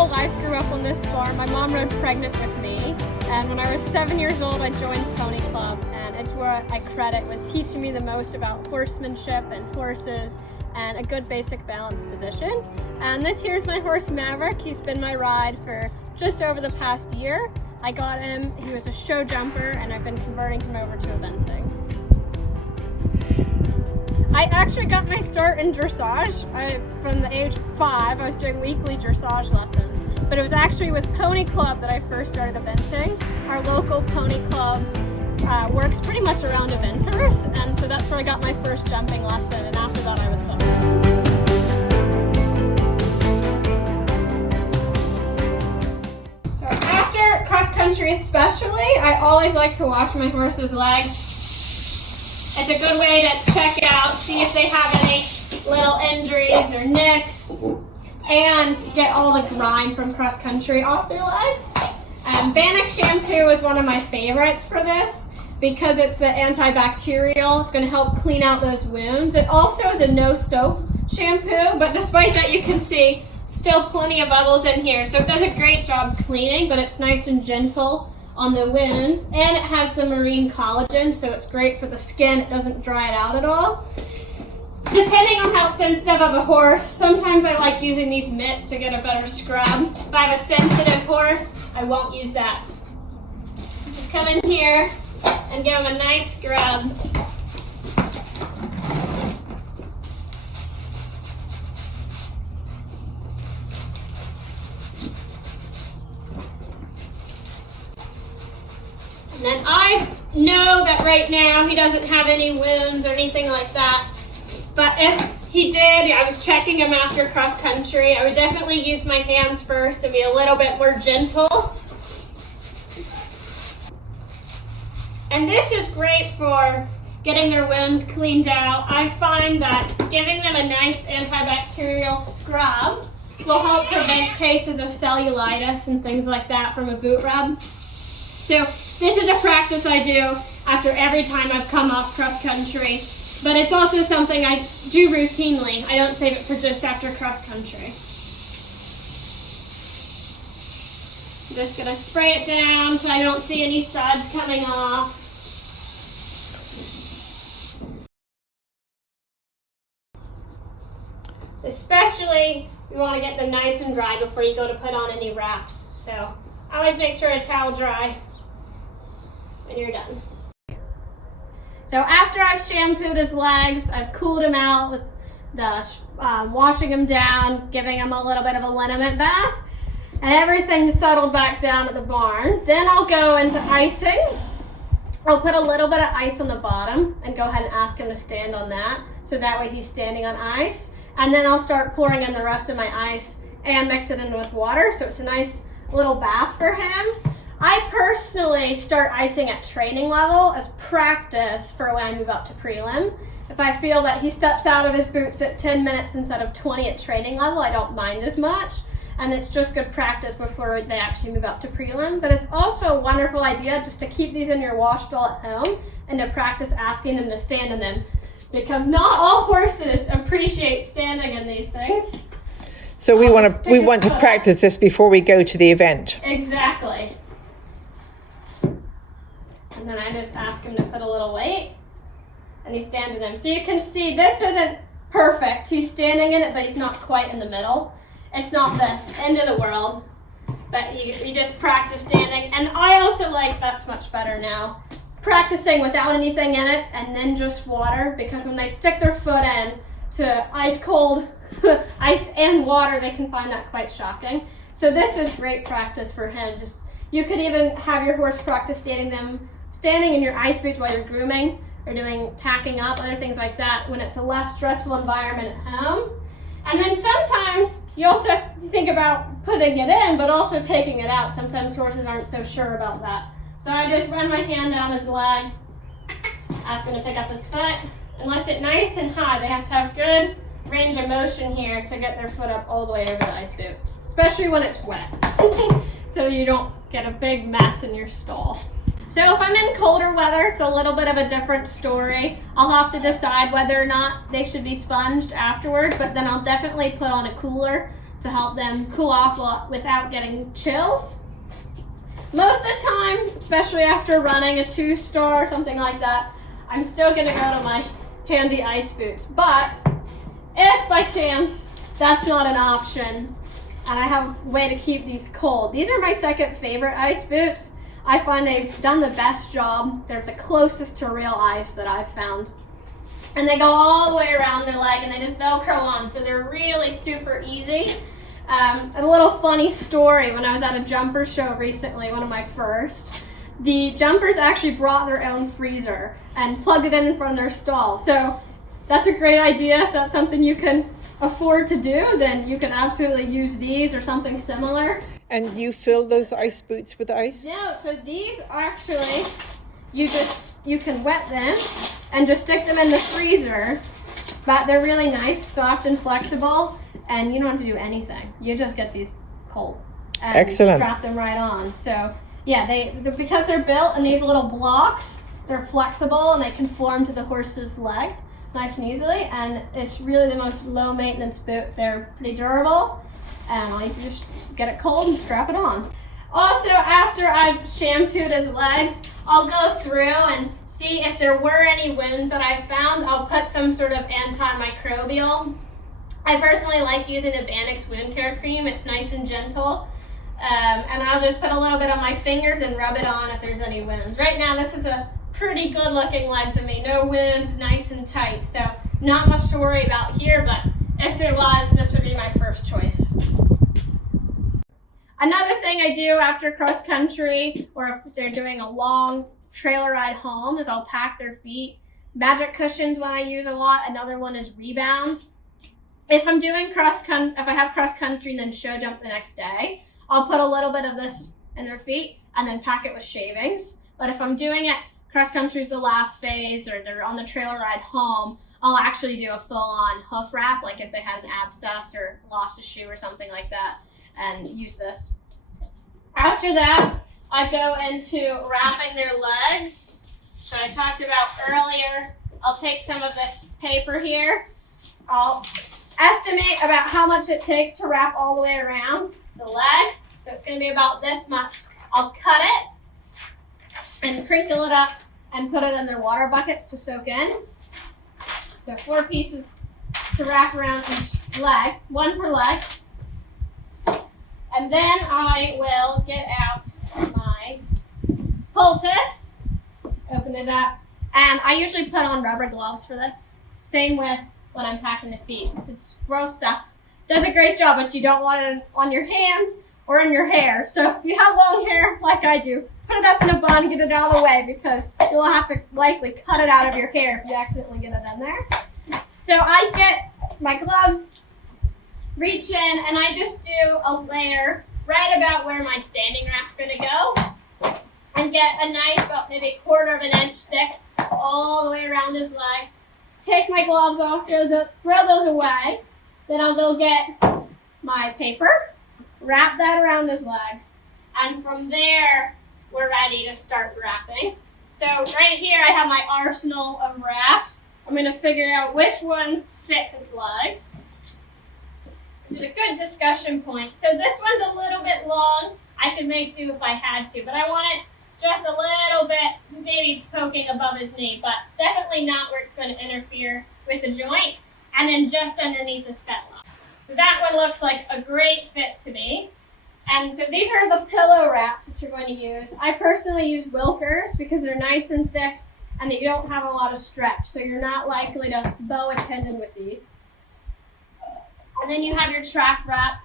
whole life grew up on this farm. My mom rode pregnant with me, and when I was 7 years old, I joined Pony Club, and it's where I credit with teaching me the most about horsemanship and horses and a good basic balance position. And this here's my horse Maverick. He's been my ride for just over the past year. I got him, he was a show jumper, and I've been converting him over to eventing. I actually got my start in dressage. From the age of 5, I was doing weekly dressage lessons, but it was actually with Pony Club that I first started eventing. Our local Pony Club works pretty much around eventers, and so that's where I got my first jumping lesson, and after that I was hooked. After cross country especially, I always like to wash my horse's legs. It's a good way to check out, see if they have any little injuries or nicks, and get all the grime from cross country off their legs. Banixx shampoo is one of my favorites for this because it's the antibacterial. It's going to help clean out those wounds. It also is a no soap shampoo, but despite that, you can see still plenty of bubbles in here. So it does a great job cleaning, but it's nice and gentle on the wounds, and it has the Marine Collagen, so it's great for the skin. It doesn't dry it out at all. Depending on how sensitive of a horse, sometimes I like using these mitts to get a better scrub. If I have a sensitive horse, I won't use that. Just come in here and give them a nice scrub. And then I know that right now he doesn't have any wounds or anything like that. But if he did, I was checking him after cross country, I would definitely use my hands first and be a little bit more gentle. And this is great for getting their wounds cleaned out. I find that giving them a nice antibacterial scrub will help prevent cases of cellulitis and things like that from a boot rub. So this is a practice I do after every time I've come off cross country, but it's also something I do routinely. I don't save it for just after cross country. I'm just gonna spray it down so I don't see any studs coming off. Especially you want to get them nice and dry before you go to put on any wraps. So I always make sure a towel dry when you're done. So after I've shampooed his legs, I've cooled him out with the washing him down, giving him a little bit of a liniment bath, and everything's settled back down at the barn. Then I'll go into icing. I'll put a little bit of ice on the bottom and go ahead and ask him to stand on that, so that way he's standing on ice. And then I'll start pouring in the rest of my ice and mix it in with water, so it's a nice little bath for him. I personally start icing at training level as practice for when I move up to prelim. If I feel that he steps out of his boots at 10 minutes instead of 20 at training level, I don't mind as much. And it's just good practice before they actually move up to prelim. But it's also a wonderful idea just to keep these in your wash stall at home and to practice asking them to stand in them. Because not all horses appreciate standing in these things. So we want to practice this before we go to the event. Exactly. And then I just ask him to put a little weight, and he stands in them. So you can see this isn't perfect. He's standing in it, but he's not quite in the middle. It's not the end of the world, but you just practice standing. And I also like, that's much better now, practicing without anything in it and then just water, because when they stick their foot in to ice cold ice and water, they can find that quite shocking. So this is great practice for him. Just, you could even have your horse practice standing in your ice boots while you're grooming or doing tacking up, other things like that, when it's a less stressful environment at home. And then sometimes you also have to think about putting it in, but also taking it out. Sometimes horses aren't so sure about that. So I just run my hand down his leg, ask him to pick up his foot, and lift it nice and high. They have to have good range of motion here to get their foot up all the way over the ice boot, especially when it's wet, so you don't get a big mess in your stall. So if I'm in colder weather, it's a little bit of a different story. I'll have to decide whether or not they should be sponged afterward, but then I'll definitely put on a cooler to help them cool off without getting chills. Most of the time, especially after running a 2-star or something like that, I'm still gonna go to my handy ice boots. But if by chance that's not an option and I have a way to keep these cold, these are my second favorite ice boots. I find they've done the best job. They're the closest to real ice that I've found. And they go all the way around their leg and they just Velcro on, so they're really super easy. A little funny story, when I was at a jumper show recently, one of my first, the jumpers actually brought their own freezer and plugged it in front of their stall. So that's a great idea. If that's something you can afford to do, then you can absolutely use these or something similar. And you fill those ice boots with ice? No, so these are actually, you can wet them and just stick them in the freezer. But they're really nice, soft and flexible, and you don't have to do anything. You just get these cold and Excellent. Strap them right on. So yeah, because they're built in these little blocks, they're flexible and they conform to the horse's leg nice and easily, and it's really the most low maintenance boot. They're pretty durable, and all you do is just get it cold and strap it on. Also, after I've shampooed his legs, I'll go through and see if there were any wounds that I found. I'll put some sort of antimicrobial. I personally like using the Banixx wound care cream. It's nice and gentle. And I'll just put a little bit on my fingers and rub it on if there's any wounds. Right now, this is a pretty good looking leg to me. No wounds, nice and tight. So not much to worry about here, but if there was, this would be my first choice. Another thing I do after cross country, or if they're doing a long trailer ride home, is I'll pack their feet. Magic cushions one I use a lot. Another one is Rebound. If I'm doing if I have cross country and then show jump the next day, I'll put a little bit of this in their feet and then pack it with shavings. But if I'm doing it cross country's the last phase, or they're on the trailer ride home, I'll actually do a full-on hoof wrap, like if they had an abscess or lost a shoe or something like that, and use this. After that, I go into wrapping their legs. So I talked about earlier, I'll take some of this paper here. I'll estimate about how much it takes to wrap all the way around the leg. So it's going to be about this much. I'll cut it and crinkle it up and put it in their water buckets to soak in. So 4 pieces to wrap around each leg, 1 per leg. And then I will get out my poultice, open it up, and I usually put on rubber gloves for this. Same with when I'm packing the feet. It's gross stuff. Does a great job, but you don't want it on your hands or in your hair. So if you have long hair like I do, put it up in a bun, get it out of the way, because you'll have to likely cut it out of your hair if you accidentally get it in there. So I get my gloves, reach in, and I just do a layer right about where my standing wrap's going to go, and get a nice, about maybe 1/4 of an inch thick, all the way around his leg. Take my gloves off, throw those away. Then I'll go get my paper, wrap that around his legs, and from there, we're ready to start wrapping. So right here, I have my arsenal of wraps. I'm going to figure out which ones fit his legs. Which is a good discussion point. So this one's a little bit long. I could make do if I had to, but I want it just a little bit, maybe poking above his knee, but definitely not where it's going to interfere with the joint, and then just underneath his fetlock. So that one looks like a great fit to me. And so these are the pillow wraps that you're going to use. I personally use Wilkers because they're nice and thick and they don't have a lot of stretch, so you're not likely to bow a tendon with these. And then you have your track wrap.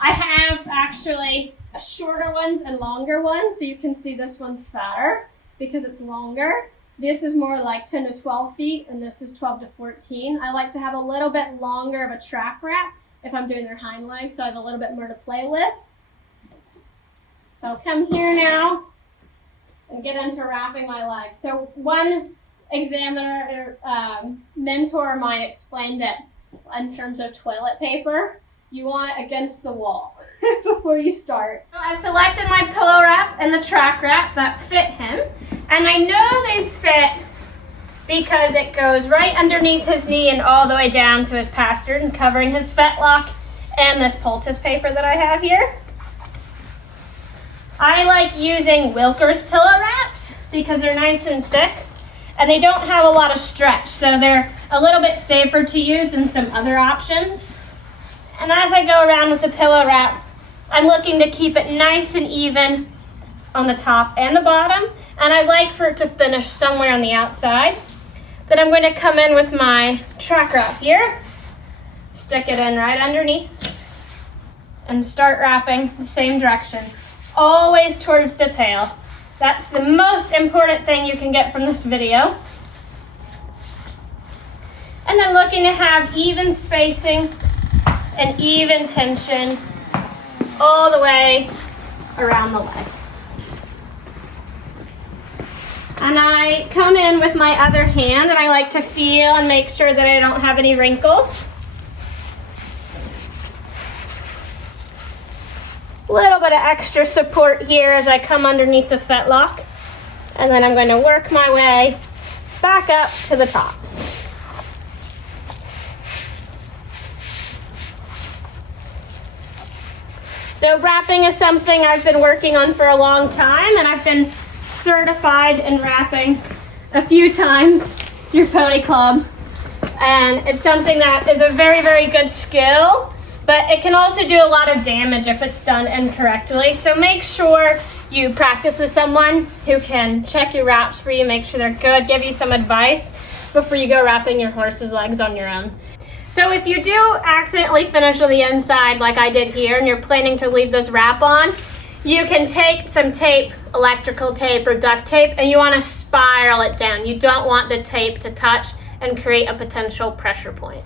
I have actually shorter ones and longer ones, so you can see this one's fatter because it's longer. This is more like 10 to 12 feet, and this is 12 to 14. I like to have a little bit longer of a track wrap if I'm doing their hind legs, so I have a little bit more to play with. So I'll come here now and get into wrapping my legs. So one examiner or mentor of mine explained that in terms of toilet paper, you want it against the wall before you start. So I've selected my pillow wrap and the track wrap that fit him. And I know they fit because it goes right underneath his knee and all the way down to his pastern, and covering his fetlock and this poultice paper that I have here. I like using Wilker's pillow wraps because they're nice and thick and they don't have a lot of stretch, so they're a little bit safer to use than some other options. And as I go around with the pillow wrap, I'm looking to keep it nice and even on the top and the bottom, and I like for it to finish somewhere on the outside. Then I'm going to come in with my track wrap here, stick it in right underneath, and start wrapping the same direction, always towards the tail. That's the most important thing you can get from this video. And then looking to have even spacing and even tension all the way around the leg. And I come in with my other hand and I like to feel and make sure that I don't have any wrinkles. A little bit of extra support here as I come underneath the fetlock. And then I'm going to work my way back up to the top. So wrapping is something I've been working on for a long time, and I've been certified in wrapping a few times through Pony Club. And it's something that is a very, very good skill, but it can also do a lot of damage if it's done incorrectly. So make sure you practice with someone who can check your wraps for you, make sure they're good, give you some advice before you go wrapping your horse's legs on your own. So if you do accidentally finish on the inside like I did here and you're planning to leave this wrap on, you can take some tape, electrical tape or duct tape, and you want to spiral it down. You don't want the tape to touch and create a potential pressure point.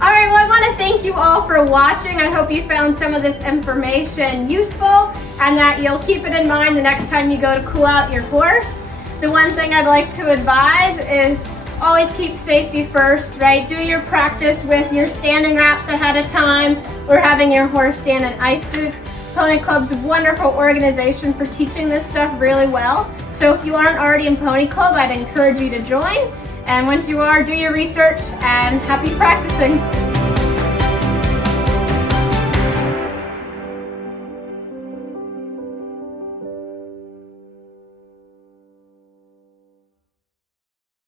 All right, well, I want to thank you all for watching. I hope you found some of this information useful and that you'll keep it in mind the next time you go to cool out your horse. The one thing I'd like to advise is always keep safety first, right? Do your practice with your standing wraps ahead of time or having your horse stand in ice boots. Pony Club's a wonderful organization for teaching this stuff really well. So if you aren't already in Pony Club, I'd encourage you to join. And once you are, do your research and happy practicing.